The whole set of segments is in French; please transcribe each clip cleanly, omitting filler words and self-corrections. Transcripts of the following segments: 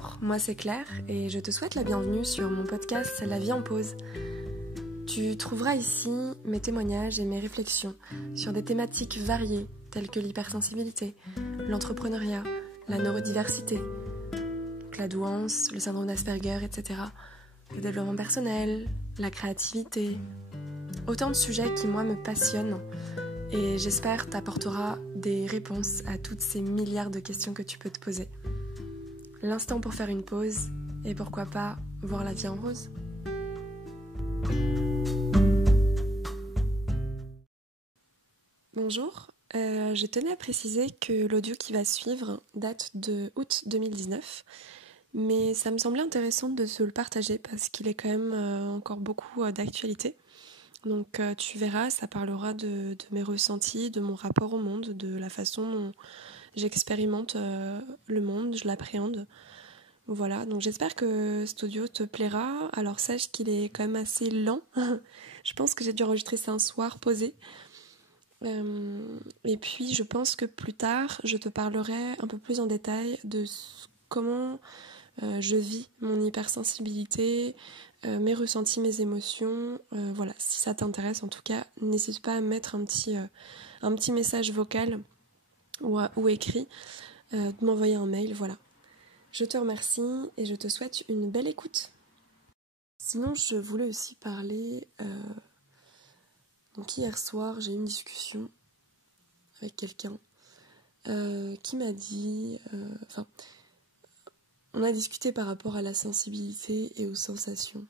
Bonjour, moi c'est Claire et je te souhaite la bienvenue sur mon podcast La vie en pause. Tu trouveras ici mes témoignages et mes réflexions sur des thématiques variées telles que l'hypersensibilité, l'entrepreneuriat, la neurodiversité, la douance, le syndrome d'Asperger, etc. Le développement personnel, la créativité. Autant de sujets qui moi me passionnent et j'espère t'apportera des réponses à toutes ces milliards de questions que tu peux te poser. L'instant pour faire une pause et pourquoi pas voir la vie en rose. Bonjour, je tenais à préciser que l'audio qui va suivre date de août 2019, mais ça me semblait intéressant de se le partager parce qu'il est quand même encore beaucoup d'actualité. Donc tu verras, ça parlera de mes ressentis, de mon rapport au monde, de la façon dont j'expérimente le monde, je l'appréhende. Voilà, donc j'espère que cet audio te plaira. Alors sache qu'il est quand même assez lent. Je pense que j'ai dû enregistrer ça un soir posé. Et puis je pense que plus tard, je te parlerai un peu plus en détail de comment je vis mon hypersensibilité, mes ressentis, mes émotions. Voilà, si ça t'intéresse en tout cas, n'hésite pas à mettre un petit message vocal ou écrit, de m'envoyer un mail, voilà. Je te remercie et je te souhaite une belle écoute. Sinon, je voulais aussi parler... Donc hier soir, j'ai eu une discussion avec quelqu'un qui m'a dit... on a discuté par rapport à la sensibilité et aux sensations.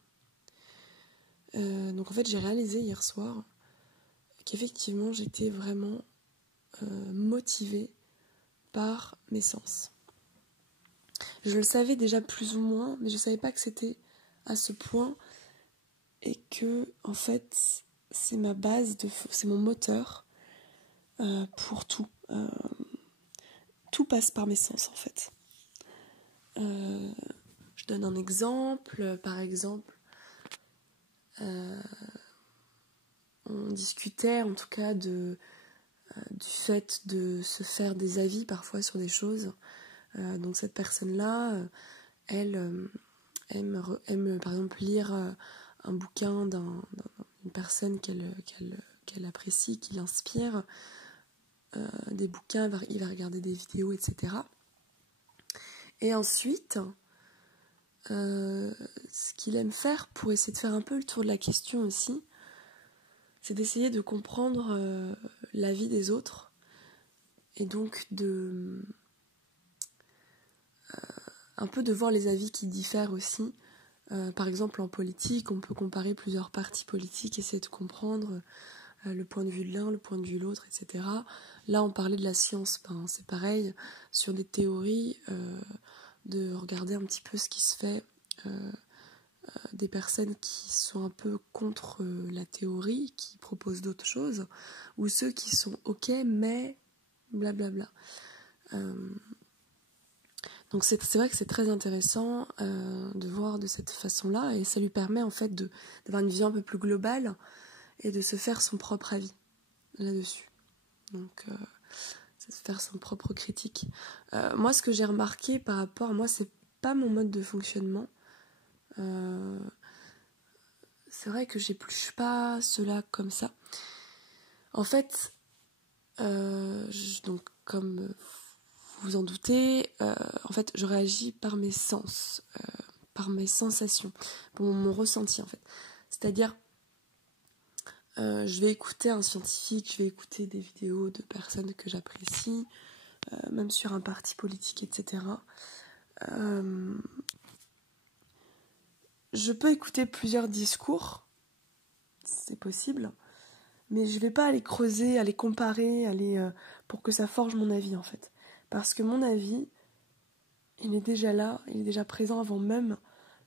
Donc en fait, j'ai réalisé hier soir qu'effectivement, j'étais vraiment motivée par mes sens. Je le savais déjà plus ou moins, mais je ne savais pas que c'était à ce point et que, en fait, c'est ma base, c'est mon moteur pour tout. Tout passe par mes sens, en fait. Je donne un exemple. Par exemple, on discutait en tout cas du fait de se faire des avis parfois sur des choses. Donc cette personne-là, elle aime par exemple lire un bouquin d'une personne qu'elle apprécie, qui l'inspire, des bouquins, il va regarder des vidéos, etc. Et ensuite, ce qu'il aime faire pour essayer de faire un peu le tour de la question aussi, c'est d'essayer de comprendre la vie des autres et donc un peu de voir les avis qui diffèrent aussi. Par exemple, en politique, on peut comparer plusieurs partis politiques, essayer de comprendre le point de vue de l'un, le point de vue de l'autre, etc. Là, on parlait de la science, c'est pareil, sur des théories, de regarder un petit peu ce qui se fait, des personnes qui sont un peu contre la théorie, qui proposent d'autres choses, ou ceux qui sont ok, mais blablabla. Donc c'est vrai que c'est très intéressant de voir de cette façon-là, et ça lui permet en fait d'avoir une vision un peu plus globale et de se faire son propre avis là-dessus. Donc c'est de faire son propre critique. Moi, ce que j'ai remarqué par rapport à moi, c'est pas mon mode de fonctionnement. C'est vrai que j'épluche pas cela comme ça. En fait, donc comme vous en doutez, en fait, je réagis par mes sens, par mes sensations, par mon ressenti en fait. C'est-à-dire, je vais écouter un scientifique, je vais écouter des vidéos de personnes que j'apprécie, même sur un parti politique, etc. Je peux écouter plusieurs discours, c'est possible, mais je vais pas aller creuser, aller comparer, pour que ça forge mon avis en fait. Parce que mon avis, il est déjà là, il est déjà présent avant même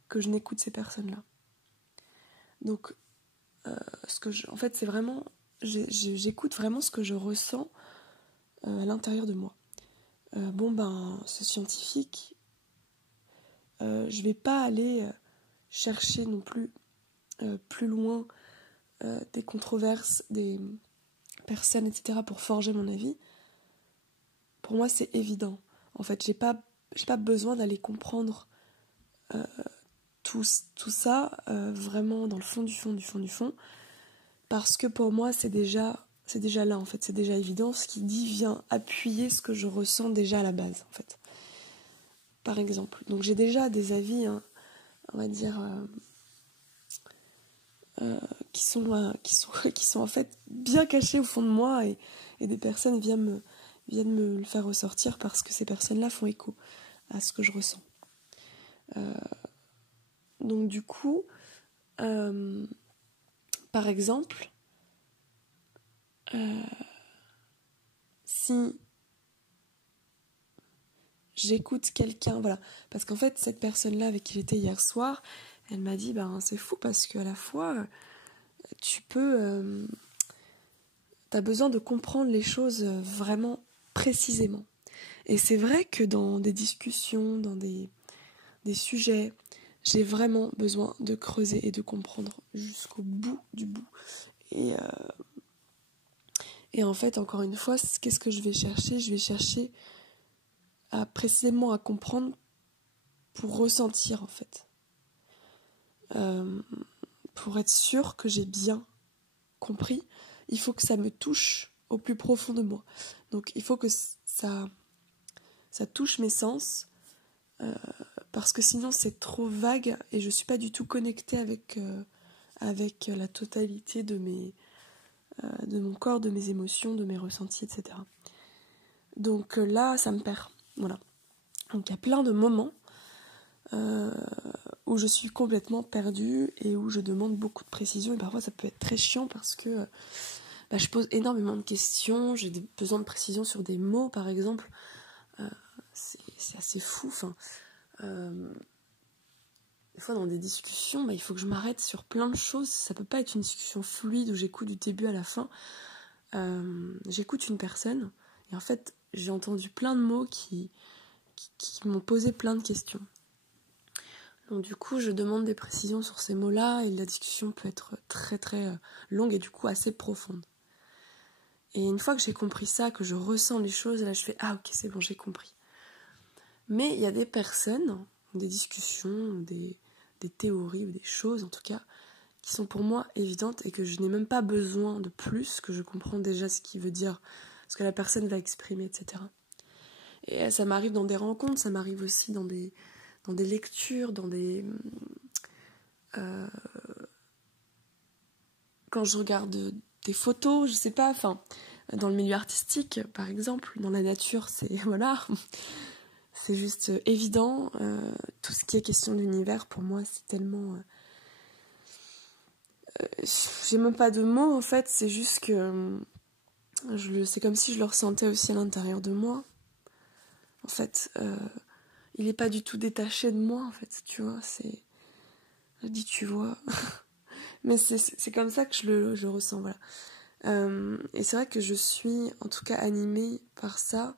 que je n'écoute ces personnes-là. Donc, en fait, c'est vraiment, j'écoute vraiment ce que je ressens à l'intérieur de moi. Ce scientifique, je vais pas aller chercher non plus plus loin des controverses, des personnes, etc. pour forger mon avis. Pour moi, c'est évident. En fait, j'ai pas besoin d'aller comprendre tout ça vraiment dans le fond du fond, parce que pour moi c'est déjà là en fait, c'est déjà évident. Ce qu'il dit vient appuyer ce que je ressens déjà à la base en fait. Par exemple, donc j'ai déjà des avis, hein, on va dire, qui sont en fait bien cachés au fond de moi, et des personnes viennent me le faire ressortir parce que ces personnes-là font écho à ce que je ressens. Donc du coup, par exemple, si j'écoute quelqu'un, voilà, parce qu'en fait cette personne-là avec qui j'étais hier soir, elle m'a dit c'est fou parce qu'à la fois t'as besoin de comprendre les choses vraiment précisément. Et c'est vrai que dans des discussions, dans des sujets, j'ai vraiment besoin de creuser et de comprendre jusqu'au bout du bout. Et en fait, encore une fois, qu'est-ce que je vais chercher ? Je vais chercher précisément à comprendre pour ressentir, en fait. Pour être sûr que j'ai bien compris, il faut que ça me touche au plus profond de moi. Donc il faut que ça touche mes sens, parce que sinon c'est trop vague et je suis pas du tout connectée avec la totalité de mon corps, de mes émotions, de mes ressentis, etc. Donc là, ça me perd. Voilà. Donc il y a plein de moments où je suis complètement perdue et où je demande beaucoup de précision, et parfois ça peut être très chiant parce que je pose énormément de questions, j'ai besoin de précision sur des mots par exemple. C'est assez fou. Des fois dans des discussions, il faut que je m'arrête sur plein de choses. Ça peut pas être une discussion fluide où j'écoute du début à la fin. J'écoute une personne et en fait j'ai entendu plein de mots qui m'ont posé plein de questions. Donc du coup je demande des précisions sur ces mots-là, et la discussion peut être très très longue et du coup assez profonde. Et une fois que j'ai compris ça, que je ressens les choses, là je fais ok, c'est bon, j'ai compris. Mais il y a des personnes, des discussions, des théories ou des choses en tout cas, qui sont pour moi évidentes et que je n'ai même pas besoin de plus, que je comprends déjà ce qu'il veut dire, ce que la personne va exprimer, etc. Et ça m'arrive dans des rencontres, ça m'arrive aussi dans des lectures, quand je regarde des photos, je sais pas, dans le milieu artistique par exemple, dans la nature, c'est voilà, c'est juste évident. Tout ce qui est question d'univers, pour moi, c'est tellement... j'ai même pas de mots, en fait. C'est juste que... c'est comme si je le ressentais aussi à l'intérieur de moi. En fait, il est pas du tout détaché de moi, en fait, tu vois. Je dis, tu vois. Mais c'est comme ça que je le ressens, voilà. Et c'est vrai que je suis, en tout cas, animée par ça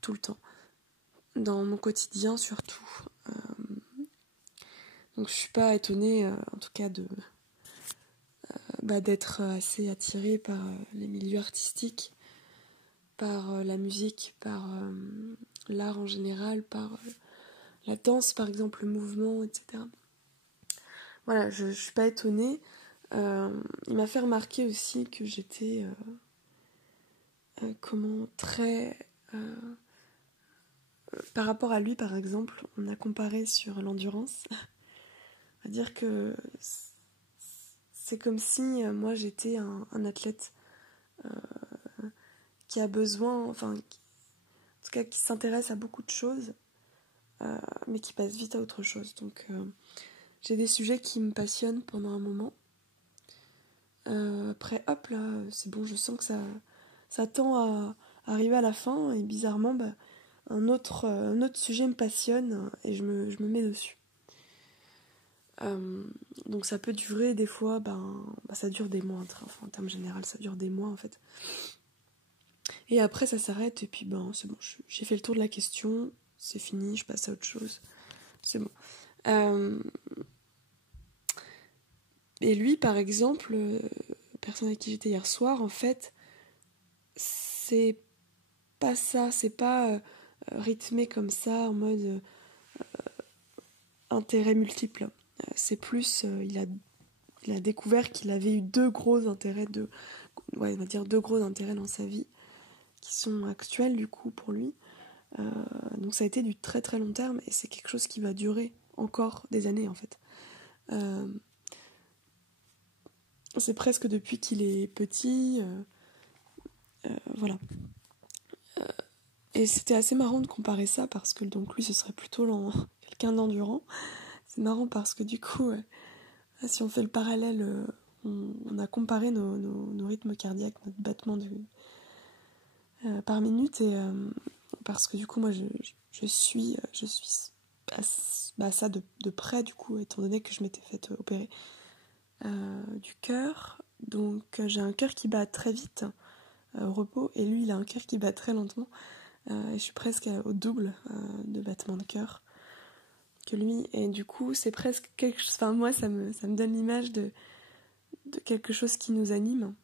tout le temps. Dans mon quotidien, surtout. Donc je suis pas étonnée, en tout cas, d'être assez attirée par les milieux artistiques, par la musique, par l'art en général, par la danse par exemple, le mouvement, etc. Voilà, je suis pas étonnée. Il m'a fait remarquer aussi que j'étais très... par rapport à lui par exemple, on a comparé sur l'endurance. On va dire que c'est comme si moi j'étais un athlète qui a besoin, en tout cas qui s'intéresse à beaucoup de choses, mais qui passe vite à autre chose. Donc j'ai des sujets qui me passionnent pendant un moment. Après, hop là, c'est bon, je sens que ça tend à arriver à la fin, et bizarrement, un autre sujet me passionne et je me mets dessus. Donc ça peut durer des fois, ça dure des mois, en termes généraux, ça dure des mois en fait. Et après ça s'arrête et puis c'est bon, j'ai fait le tour de la question, c'est fini, je passe à autre chose, c'est bon. Et lui par exemple, personne avec qui j'étais hier soir, en fait, c'est pas ça, c'est pas rythmé comme ça, en mode intérêts multiples. C'est plus, il a découvert qu'il avait eu deux gros intérêts, on va dire deux gros intérêts dans sa vie, qui sont actuels du coup pour lui. Donc ça a été du très très long terme et c'est quelque chose qui va durer encore des années en fait. C'est presque depuis qu'il est petit, voilà. Et c'était assez marrant de comparer ça parce que donc lui ce serait plutôt quelqu'un d'endurant. C'est marrant parce que du coup, si on fait le parallèle, on a comparé nos rythmes cardiaques, notre battement par minute et parce que du coup moi je suis ça de près du coup étant donné que je m'étais fait opérer du cœur. Donc j'ai un cœur qui bat très vite au repos et lui il a un cœur qui bat très lentement et je suis presque au double de battement de cœur que lui et du coup c'est presque quelque chose, enfin moi ça me donne l'image de quelque chose qui nous anime,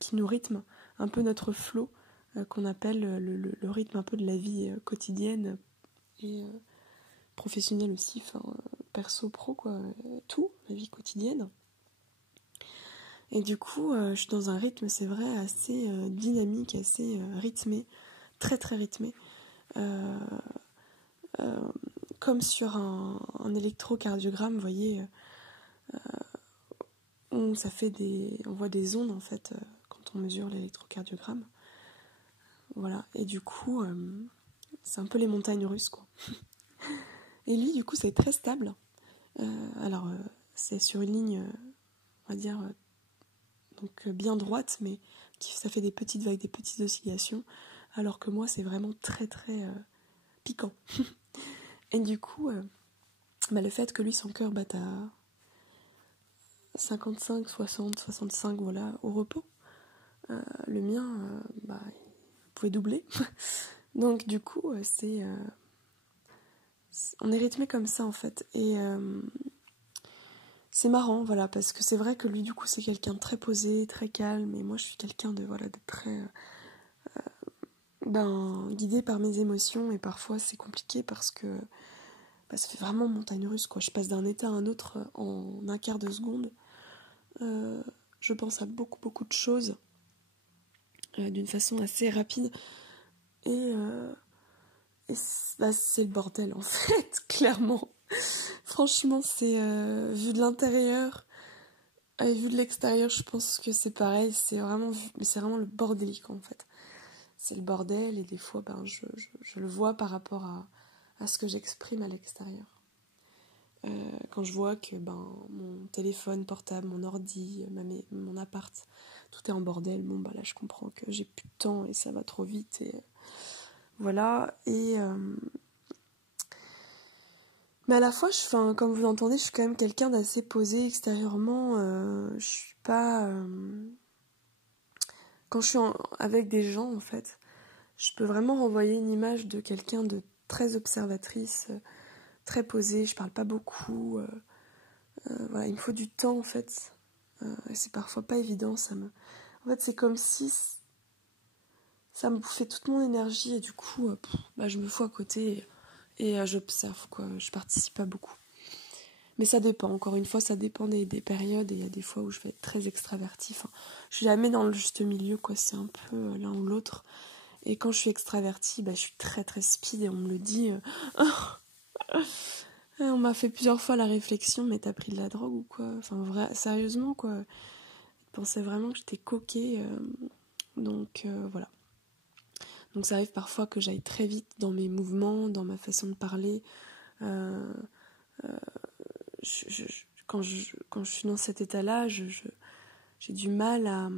qui nous rythme un peu notre flow qu'on appelle le rythme un peu de la vie quotidienne et professionnelle aussi, enfin perso pro quoi, tout la vie quotidienne. Et du coup je suis dans un rythme c'est vrai assez dynamique, assez rythmé, très très rythmé, comme sur un électrocardiogramme, vous voyez, où on voit des ondes en fait quand on mesure l'électrocardiogramme. Voilà, et du coup, c'est un peu les montagnes russes, quoi. Et lui, du coup, c'est très stable. C'est sur une ligne, on va dire, donc bien droite, mais ça fait des petites vagues, des petites oscillations, alors que moi, c'est vraiment très, très piquant. Et du coup, le fait que lui, son cœur batte à 55, 60, 65, voilà, au repos, le mien, il pouvait doubler. Donc du coup, on est rythmé comme ça en fait. Et c'est marrant, voilà, parce que c'est vrai que lui, du coup, c'est quelqu'un de très posé, très calme, et moi, je suis quelqu'un de très guidé par mes émotions, et parfois c'est compliqué parce que ça fait vraiment montagne russe, quoi. Je passe d'un état à un autre en un quart de seconde. Je pense à beaucoup, beaucoup de choses d'une façon assez rapide, et c'est le bordel, en fait, clairement. Franchement, c'est vu de l'intérieur et vu de l'extérieur, je pense que c'est pareil. C'est vraiment le bordélique, en fait. C'est le bordel et des fois, je le vois par rapport à ce que j'exprime à l'extérieur. Quand je vois que mon téléphone portable, mon ordi, mon appart, tout est en bordel, là je comprends que j'ai plus de temps et ça va trop vite et voilà. Et mais à la fois, comme vous l'entendez, je suis quand même quelqu'un d'assez posé extérieurement. Je suis pas quand je suis avec des gens en fait, je peux vraiment renvoyer une image de quelqu'un de très observatrice, très posée. Je parle pas beaucoup. Voilà, il me faut du temps en fait. Et c'est parfois pas évident. En fait, c'est comme si ça me bouffait toute mon énergie et du coup, je me fous à côté et j'observe quoi. Je participe pas beaucoup. Mais ça dépend. Encore une fois, ça dépend des périodes et il y a des fois où je vais être très extravertie. Enfin, je suis jamais dans le juste milieu quoi. C'est un peu l'un ou l'autre. Et quand je suis extravertie, je suis très très speed et on me le dit. On m'a fait plusieurs fois la réflexion, mais t'as pris de la drogue ou quoi? Enfin, sérieusement, quoi. Je pensais vraiment que j'étais coquée. Donc, voilà. Donc, ça arrive parfois que j'aille très vite dans mes mouvements, dans ma façon de parler. Quand je suis dans cet état-là, j'ai du mal à...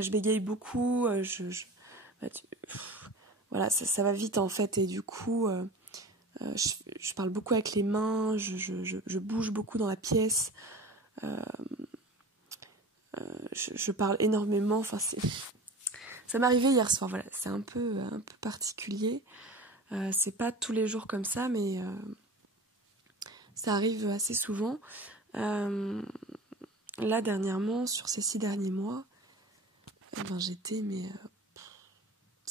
je bégaye beaucoup. Voilà, ça va vite, en fait. Et du coup... je parle beaucoup avec les mains, je bouge beaucoup dans la pièce, je parle énormément, enfin ça m'est arrivé hier soir, voilà, c'est un peu particulier, c'est pas tous les jours comme ça, mais ça arrive assez souvent. Là dernièrement, sur ces 6 derniers mois, j'étais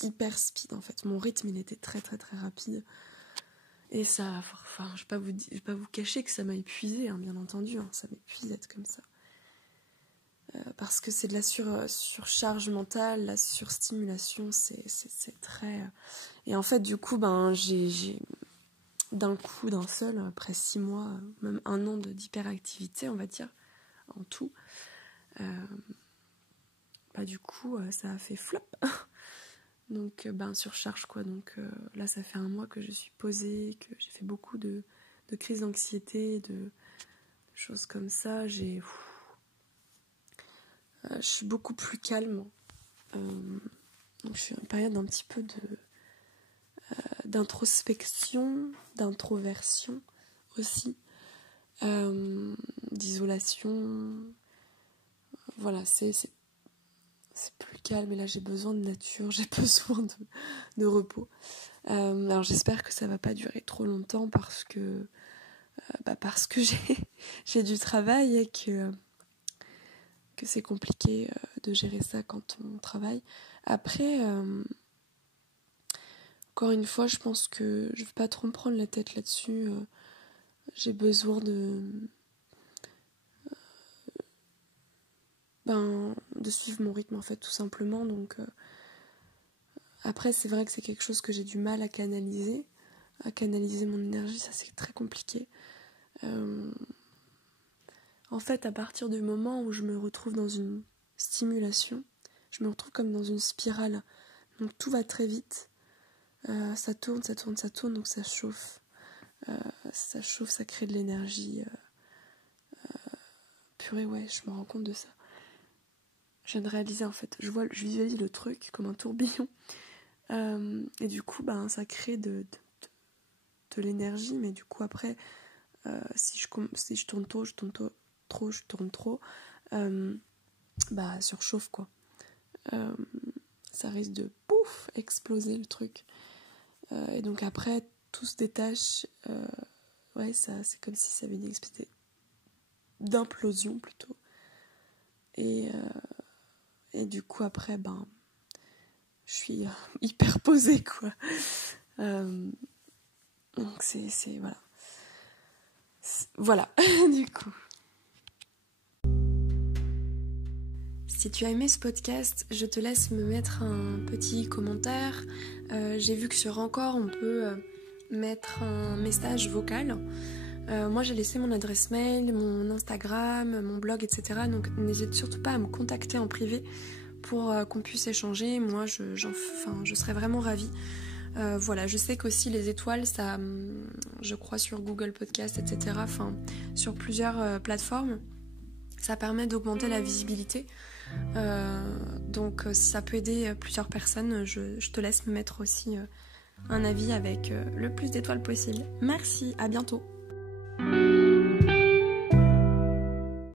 hyper speed en fait, mon rythme il était très très très rapide. Et ça, enfin, je vais pas vous cacher que ça m'a épuisée, hein, bien entendu, hein, ça m'épuise d'être comme ça. Parce que c'est de la surcharge mentale, la surstimulation, c'est très... Et en fait, du coup, j'ai d'un seul, après 6 mois, même 1 an d'hyperactivité, on va dire, en tout, du coup, ça a fait flop. Donc, surcharge, quoi. Donc là, ça fait 1 mois que je suis posée, que j'ai fait beaucoup de crises d'anxiété, de choses comme ça. Je suis beaucoup plus calme. Donc je suis en période un petit peu d'introspection, d'introversion aussi, d'isolation. Voilà, c'est plus calme et là j'ai besoin de nature, j'ai besoin de repos. Alors j'espère que ça va pas durer trop longtemps parce que j'ai du travail et que c'est compliqué de gérer ça quand on travaille. Après, encore une fois, je pense que je ne vais pas trop me prendre la tête là-dessus. J'ai besoin de suivre mon rythme, en fait, tout simplement. Donc, après, c'est vrai que c'est quelque chose que j'ai du mal à canaliser mon énergie, ça c'est très compliqué. En fait, à partir du moment où je me retrouve dans une stimulation, je me retrouve comme dans une spirale. Donc tout va très vite. Ça tourne, donc ça chauffe. Ça crée de l'énergie. Purée, ouais, je me rends compte de ça. Je viens de réaliser, en fait, je visualise le truc comme un tourbillon. Et du coup, ça crée de l'énergie, mais du coup, après, si je tourne trop, surchauffe, quoi. Ça risque de exploser le truc. Et donc après, tout se détache. C'est comme si ça avait une espèce d'implosion plutôt. Et du coup après, je suis hyper posée, quoi. Donc c'est voilà. Voilà, du coup. Si tu as aimé ce podcast, je te laisse me mettre un petit commentaire. J'ai vu que sur Encore, on peut mettre un message vocal. Moi, j'ai laissé mon adresse mail, mon Instagram, mon blog, etc. Donc, n'hésite surtout pas à me contacter en privé pour qu'on puisse échanger. Moi, je serais vraiment ravie. Voilà, je sais qu'aussi les étoiles, ça, je crois sur Google Podcast, etc. Sur plusieurs plateformes, ça permet d'augmenter la visibilité. Donc si ça peut aider plusieurs personnes, je te laisse me mettre aussi un avis avec le plus d'étoiles possible. Merci, à bientôt.